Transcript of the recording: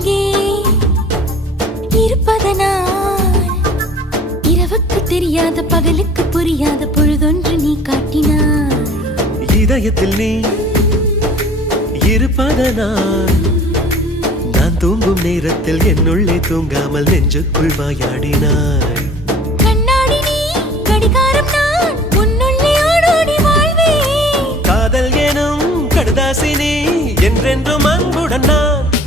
அருகே இருப்பதனால் இரவுக்கு தெரியாத பகலுக்கு புரியாத பொழுதொன்று நீ காட்டினாய். இதயத்தில் நீ இருப்பதனால் நான் தூங்கும் நேரத்தில் என்னுள்ளே தூங்காமல் நெஞ்சுக்குள் வாயாடினாய். கண்ணாடி நீ கடிகாரம் நான் உன்னுள்ளே ஓடோடி வாழ்வே. காதல் எனும் கடுதாசி நீ என்றென்றும்